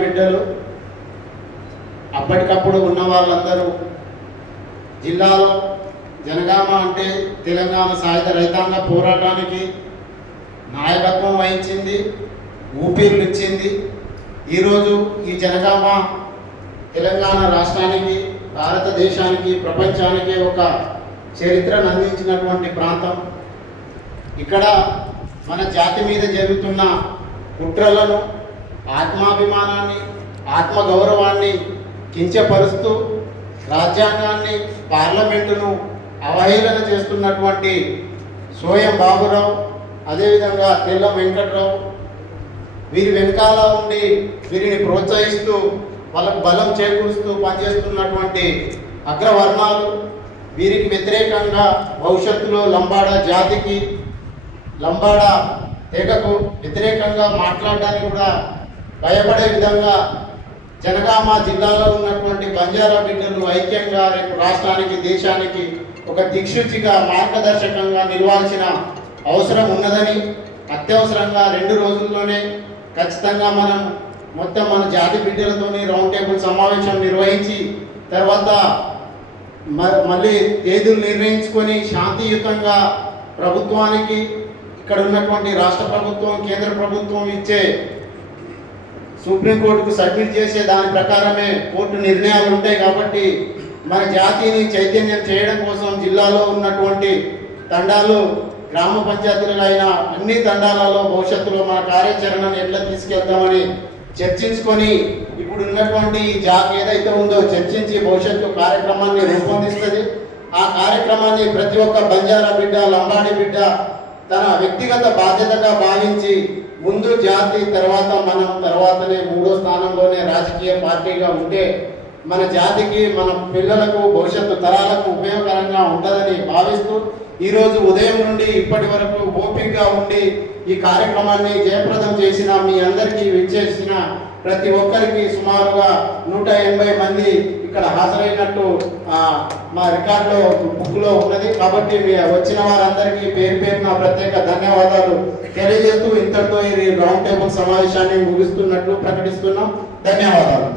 బిడ్డలు అప్పటికప్పుడు ఉన్న వాళ్ళందరూ జిల్లాలో జనగామ అంటే తెలంగాణ సాయుధ రైతాంగ పోరాటానికి నాయకత్వం వహించింది, ఊపిరులు ఇచ్చింది. ఈరోజు ఈ జనగామ తెలంగాణ రాష్ట్రానికి, భారతదేశానికి, ప్రపంచానికి ఒక చరిత్రను అందించినటువంటి ప్రాంతం. ఇక్కడ మన జాతి మీద జరుగుతున్న కుట్రలను, ఆత్మాభిమానాన్ని, ఆత్మగౌరవాన్ని కించపరుస్తూ రాజ్యాంగాన్ని, పార్లమెంటును అవహేళన చేస్తున్నటువంటి సోయం బాబురావు, అదేవిధంగా తెల్ల వెంకట్రావు, వీరి వెనకాల ఉండి వీరిని ప్రోత్సహిస్తూ వాళ్ళకు బలం చేకూరుస్తూ పనిచేస్తున్నటువంటి అగ్రవర్ణాలు, వీరికి వ్యతిరేకంగా భవిష్యత్తులో లంబాడా జాతికి, లంబాడా తెగకు వ్యతిరేకంగా మాట్లాడడానికి కూడా భయపడే విధంగా జనగామ జిల్లాలో ఉన్నటువంటి బంజారా బిడ్డలు ఐక్యంగా రేపు రాష్ట్రానికి, దేశానికి ఒక దిక్సూచిగా, మార్గదర్శకంగా నిలవాల్సిన అవసరం ఉన్నదని, అత్యవసరంగా 2 రోజుల్లోనే ఖచ్చితంగా మనం మొత్తం మన జాతి బిడ్డలతోని రౌండ్ టేబుల్ సమావేశం నిర్వహించి తర్వాత మళ్ళీ తేదీలు నిర్ణయించుకొని శాంతియుతంగా ప్రభుత్వానికి, ఇక్కడ ఉన్నటువంటి రాష్ట్ర ప్రభుత్వం, కేంద్ర ప్రభుత్వం ఇచ్చే సుప్రీంకోర్టుకు సబ్మిట్ చేసే దాని ప్రకారమే కోర్టు నిర్ణయాలు ఉంటాయి. కాబట్టి మన జాతిని చైతన్యం చేయడం కోసం జిల్లాలో ఉన్నటువంటి తండాలు, గ్రామ పంచాయతీలు అయిన అన్ని తండాలలో భవిష్యత్తులో మన కార్యాచరణను ఎట్లా తీసుకెళ్తామని చర్చించుకొని, ఇప్పుడు ఉన్నటువంటి జాతి ఏదైతే ఉందో చర్చించి భవిష్యత్తు కార్యక్రమాన్ని రూపొందిస్తుంది. ఆ కార్యక్రమాన్ని ప్రతి ఒక్క బంజారా బిడ్డ, లంబాడి బిడ్డ తన వ్యక్తిగత బాధ్యతగా భావించి ముందు జాతి, తర్వాత మనం, తర్వాతనే 3వ స్థానంలోనే రాజకీయ పార్టీగా ఉంటే మన జాతికి, మన పిల్లలకు, భవిష్యత్తు తరాలకు ఉపయోగకరంగా ఉంటుందని భావిస్తూ ఈరోజు ఉదయం నుండి ఇప్పటి వరకు ఓపికగా ఉండి ఈ కార్యక్రమాన్ని జయప్రదం చేసిన మీ అందరికీ విచ్చేసిన ప్రతి ఒక్కరికి సుమారుగా 180 మంది ఇక్కడ హాజరైనట్టు మా రికార్డులో, బుక్లో ఉన్నది. కాబట్టి వచ్చిన వారందరికీ పేరు పేరున ప్రత్యేక ధన్యవాదాలు తెలియజేస్తూ ఇంతటితో ఈ రౌండ్ టేబుల్ సమావేశాన్ని ముగిస్తున్నట్లు ప్రకటిస్తున్నాం. ధన్యవాదాలు.